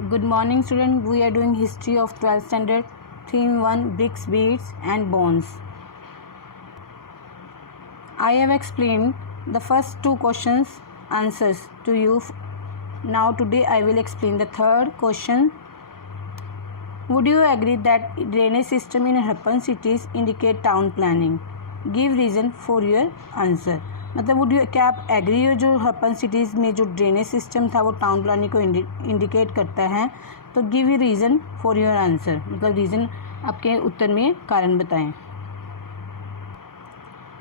Good morning, student. We are doing history of 12th standard, theme 1, bricks, beads and bones. I have explained the first two questions answers to you. Now today I will explain the third question. Would you agree that drainage system in Harappan cities indicate town planning? Give reason for your answer. मतलब क्या आप agree हो जो Harappan cities में जो drainage system था वो town planning को इंडिकेट करता है? तो give you reason for your answer, मतलब रीज़न आपके उत्तर में कारण बताएं.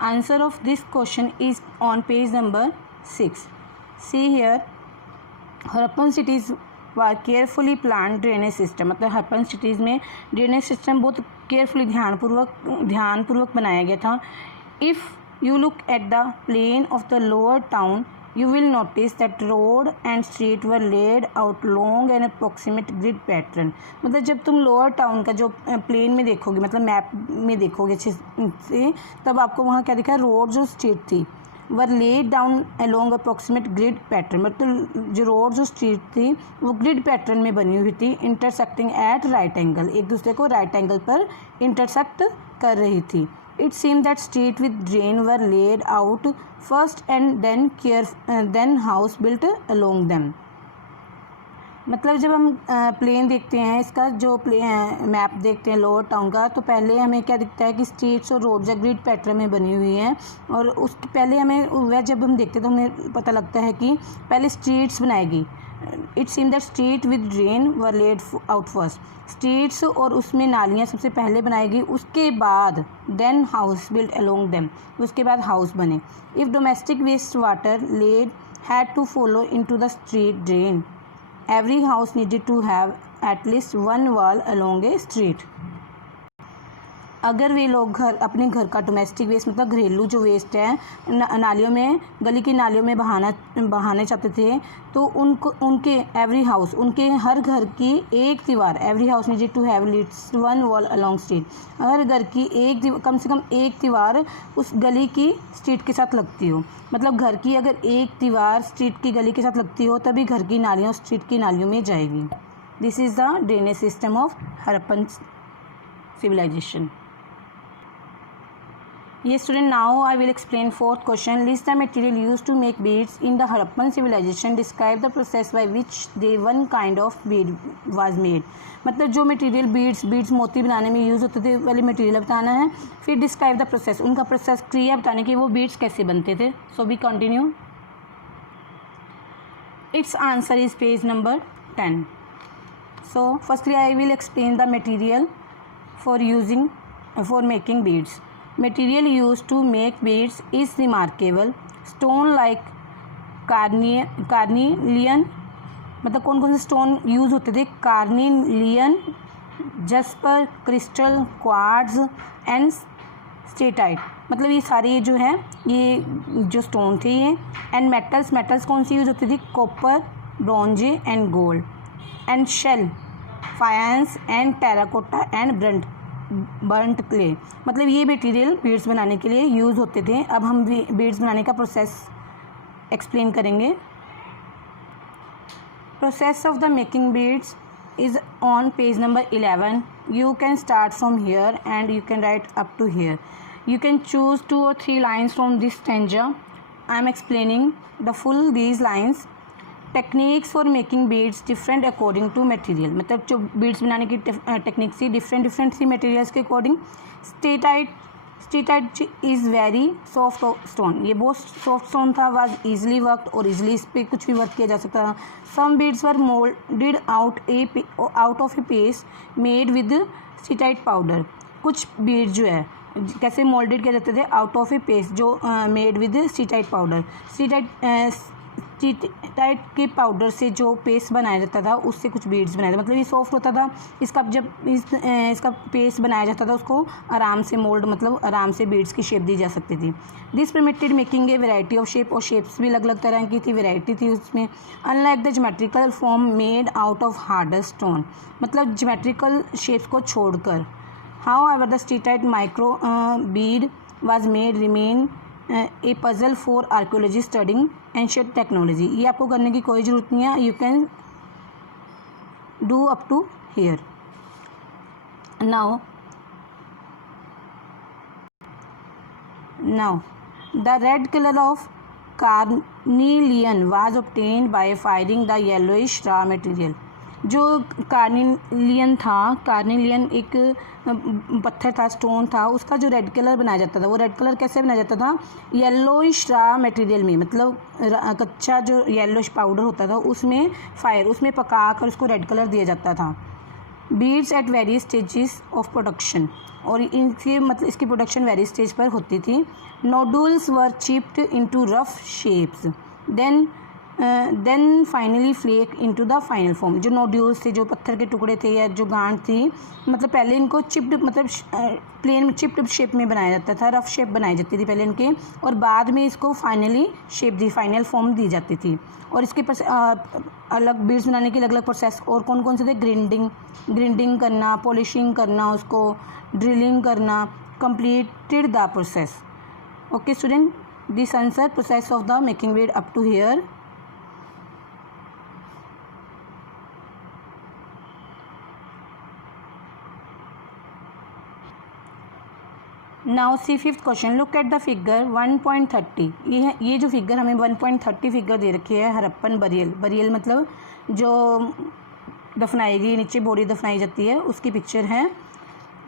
Answer of this question is on page number 6. See here, Harappan cities व केयरफुली प्लान ड्रेनेज सिस्टम. मतलब हरप्पन सिटीज़ में ड्रेनेज सिस्टम बहुत केयरफुली ध्यानपूर्वक बनाया गया था. If you look at the plan of the lower town, you will notice that road and street were laid out along an approximate grid pattern. मतलब जब तुम लोअर टाउन का जो प्लेन में देखोगे, मतलब मैप में देखोगे अच्छे से, तब आपको वहाँ क्या दिखा? रोड जो स्ट्रीट थी were laid down along approximate grid pattern. मतलब जो रोड जो स्ट्रीट थी वो ग्रिड पैटर्न में बनी हुई थी, इंटरसेक्टिंग एट राइट एंगल, एक दूसरे को राइट एंगल पर इंटरसेक्ट कर रही थी. It seemed that street with drain were laid out first and then house built along them. मतलब जब हम प्लेन देखते हैं, इसका जो मैप देखते हैं लोअर टाउन का, तो पहले हमें क्या दिखता है कि स्ट्रीट्स और रोड ग्रिड पैटर्न में बनी हुई हैं. और उसके पहले हमें वह जब हम देखते हैं तो हमें पता लगता है कि पहले स्ट्रीट्स बनाएगी. It seem that street with drain were laid out first. Streets और उसमें नालियाँ सबसे पहले बनाएगी, उसके बाद then house built along them, उसके बाद हाउस बने. If domestic waste water led had to follow into the street drain, every house needed to have at least one wall along a street. अगर वे लोग अपने घर का डोमेस्टिक वेस्ट, मतलब घरेलू जो वेस्ट है, नालियों में, गली की नालियों में बहाने चाहते थे, तो उनके एवरी हाउस, उनके हर घर की एक दीवार, every house needed to have least one wall along street, हर घर की कम से कम एक दीवार उस गली की स्ट्रीट के साथ लगती हो. मतलब घर की अगर एक दीवार स्ट्रीट की गली के साथ लगती हो तभी घर की नालियाँ स्ट्रीट की नालियों में जाएगी. This is the drainage system of Harappan civilization. Yes student, now I will explain fourth question. List the material used to make beads in the Harappan civilization. Describe the process by which they one kind of bead was made. मतलब जो material beads मोती बनाने में use होते थे वाले material बताना है. फिर डिस्क्राइब द प्रोसेस, उनका प्रोसेस क्रिया बताने की वो बीड्स कैसे बनते थे. So we continue. It's answer is page number 10. So firstly I will explain the material for making beads. Material used to make beads is remarkable. Stone like carnelian, मतलब कौन कौन से स्टोन यूज़ होते थे? Carnelian, jasper, crystal, quartz and steatite. मतलब ये सारे जो है ये जो स्टोन थे ये. एंड मेटल्स कौन सी यूज़ होती थी? Copper, bronze and gold. And shell, faience and terracotta and burnt clay. मतलब ये मटेरियल बीड्स बनाने के लिए यूज़ होते थे. अब हम बीड्स बनाने का प्रोसेस एक्सप्लेन करेंगे. Process of the making beads is on page number 11. You can start from here and you can write up to here. You can choose 2 or 3 lines from this stanza. I am explaining the full these lines. Techniques for making beads different according to material. मतलब जो beads बनाने की technique थी different थी materials के according. Steatite is very soft stone. ये बहुत soft stone था. वाज ईजिली वर्कड, और ईजिली इस पर कुछ भी वर्क किया जा सकता था. Some beads were moulded out of a paste made with steatite powder. कुछ बीड जो है कैसे मोल्डेड किया जाते थे? आउट ऑफ ए पेस्ट जो made with steatite powder. Steatite के पाउडर से जो पेस्ट बनाया जाता था उससे कुछ बीड्स बनाए थे. मतलब ये सॉफ्ट होता था. इसका जब इसका पेस्ट बनाया जाता था उसको आराम से मोल्ड, मतलब आराम से बीड्स की शेप दी जा सकती थी. This permitted making a variety of shape, और शेप्स भी अलग अलग तरह की थी, वैरायटी थी उसमें. Unlike the geometrical form made out of harder stone. मतलब ज्योमेट्रिकल शेप्स को छोड़कर. How ever the steatite micro Beed was made remain A puzzle for archaeology studying ancient technology. ये आपको करने की कोई ज़रूरत नहीं है. You can do up to here. Now the red color of carnelian was obtained by firing the yellowish raw material. जो carnelian एक पत्थर था, स्टोन था, उसका जो रेड कलर बनाया जाता था, वो रेड कलर कैसे बनाया जाता था? येलोइश रा मटेरियल में, मतलब कच्चा जो येलोइश पाउडर होता था उसमें उसमें पका कर उसको रेड कलर दिया जाता था. Beads at various stages of production, और इनके मतलब इसकी प्रोडक्शन वेरियस स्टेज पर होती थी. Nodules were chipped into rough shapes, then finally flake into the final form. जो नोड्यूल्स थे, जो पत्थर के टुकड़े थे या जो गांठ थी, मतलब पहले इनको चिप्ड मतलब प्लेन चिप्ड शेप में बनाया जाता था, रफ शेप बनाई जाती थी पहले इनके, और बाद में इसको फाइनली फाइनल फॉर्म दी जाती थी. और इसके अलग बीड्स बनाने के अलग अलग प्रोसेस और कौन कौन से थे? ग्रिंडिंग करना, पॉलिशिंग करना, उसको ड्रिलिंग करना. Completed the process. Okay student, this answer process of the making bead up to here. Now see fifth question. Look at the figure 1.30. ये जो फिगर हमें 1.30 फिगर दे रखी है हरप्पन बरियल मतलब जो दफनाई गई, नीचे बॉडी दफनाई जाती है, उसकी पिक्चर है.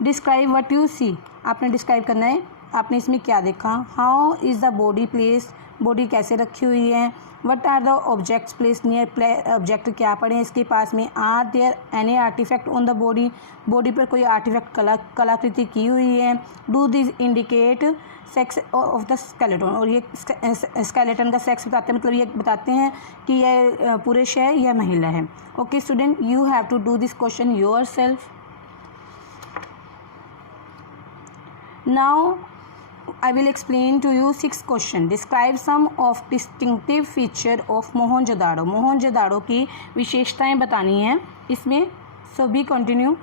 Describe what you see. आपने डिस्क्राइब करना है आपने इसमें क्या देखा. How is the body place, body कैसे रखी हुई है. What are the objects place near, object क्या पड़े हैं इसके पास में. Are there any artifact on the body पर कोई आर्टिफैक्ट कलाकृति की हुई है. Do this indicate sex of the skeleton, और ये स्केलेटन का सेक्स बताते हैं, मतलब ये बताते हैं कि यह पुरुष है या महिला है. Okay student, you have to do this question yourself. Now I will explain to you 6 question. Describe some of distinctive feature of Mohenjodaro. Mohenjodaro की विशेषताएं बतानी है इसमें. So be continue.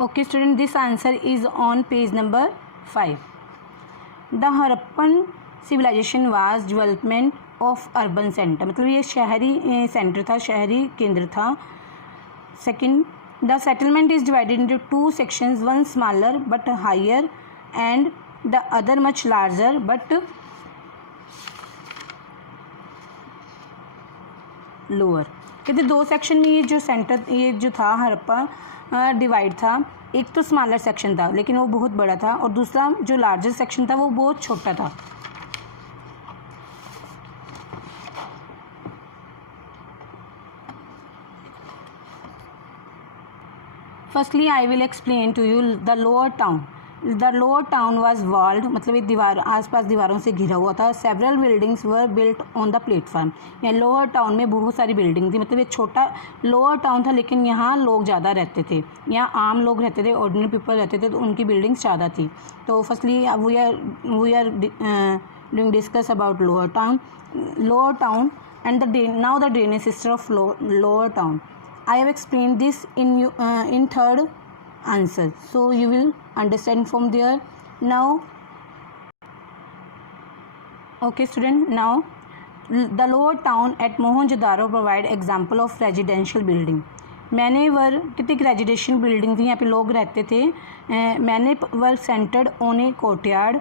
Okay student, this answer is on page number 5. The Harappan civilization was development of urban center. मतलब ये शहरी centre था, शहरी केंद्र था. Second, the settlement is divided into 2 sections, one smaller but higher and the other much larger but lower. कहते 2 section में ये जो सेंटर, ये जो था हरप्पा डिवाइड था. एक तो स्मॉलर सेक्शन था लेकिन वो बहुत बड़ा था, और दूसरा जो लार्जर सेक्शन था वो बहुत छोटा था. Firstly I will explain to you the lower town. The lower town was walled, मतलब ये दीवार आसपास दीवारों से घिरा हुआ था. Several buildings were built on the platform. यहाँ लोअर टाउन में बहुत सारी बिल्डिंग थी, मतलब ये छोटा लोअर टाउन था लेकिन यहाँ लोग ज़्यादा रहते थे. यहाँ आम लोग रहते थे, ऑर्डिनरी पीपल रहते थे, तो उनकी बिल्डिंग्स ज़्यादा थी. तो firstly we are doing discuss about lower town and now the drainage system of lower town. I have explained this in third answer, so you will understand from there. Now, okay student, now the lower town at Mohenjo-daro provide example of residential building. मैंने वर कितनी residential building थी, यहाँ पे लोग रहते थे. मैंने वर centred on A courtyard,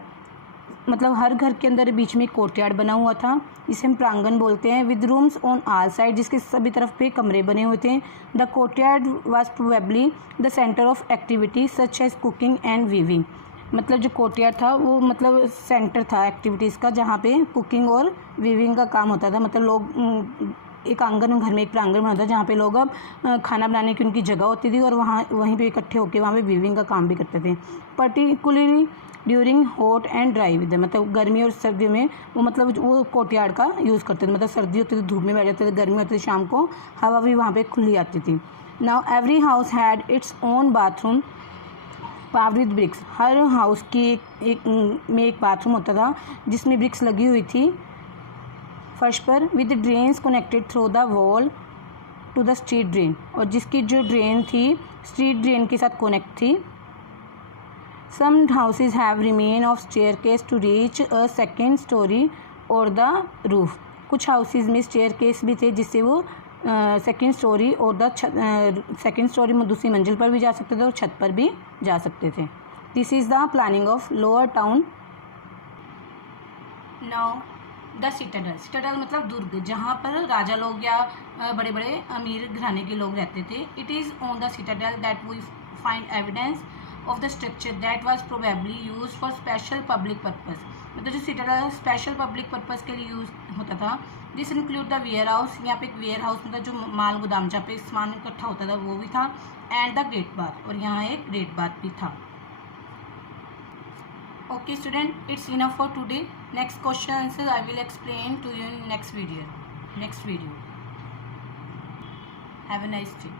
मतलब हर घर के अंदर बीच में कोर्टयार्ड बना हुआ था, जिसे हम प्रांगण बोलते हैं. With rooms on all side, जिसके सभी तरफ पे कमरे बने हुए थे. The courtyard was probably the centre of activities such as cooking and weaving. मतलब जो कोर्टयार्ड था वो मतलब सेंटर था एक्टिविटीज़ का, जहाँ पे कुकिंग और वीविंग का काम होता था. मतलब लोग एक आंगन, घर में एक प्रांगण बना था जहाँ पे लोग अब खाना बनाने की उनकी जगह होती थी, और वहीं पे इकट्ठे होकर वहाँ पे वीविंग का काम भी करते थे. Particularly during hot and dry weather, मतलब गर्मी और सर्दियों में वो मतलब वो कोर्टयार्ड का यूज़ करते थे. मतलब सर्दी होती थी धूप में बैठ जाते थे, गर्मी होती थी शाम को हवा भी वहाँ पे खुली आती थी. Now every house had its own bathroom powered with bricks. हर हाउस की एक बाथरूम होता था जिसमें ब्रिक्स लगी हुई थी फर्श पर. With drains connected through the wall to the street drain, और जिसकी जो ड्रेन थी स्ट्रीट ड्रेन के साथ कनेक्ट थी. Some houses have remain of staircase to reach a second story or the roof. कुछ हाउसेज में स्टेयरकेस भी थे जिससे वो सेकेंड स्टोरी और द सेकेंड स्टोरी में दूसरी मंजिल पर भी जा सकते थे और छत पर भी जा सकते थे. This is the planning of lower town. Now the citadel. Citadel मतलब दुर्ग, जहाँ पर राजा लोग या बड़े बड़े अमीर घराने के लोग रहते थे. It is on the citadel that we find evidence of the structure that was probably use for special public purpose. मतलब जो सिटाडल स्पेशल पब्लिक पर्पस के लिए यूज होता था. This include the warehouse. यहाँ पे एक वेयर हाउस मतलब जो माल गोदाम जहाँ पे सामान इकट्ठा होता था वो भी था. एंड द ग्रेट बाथ, और यहाँ एक ग्रेट बाथ भी था. Okay student, it's enough for today. Next question answers I will explain to you in next video. Have a nice day.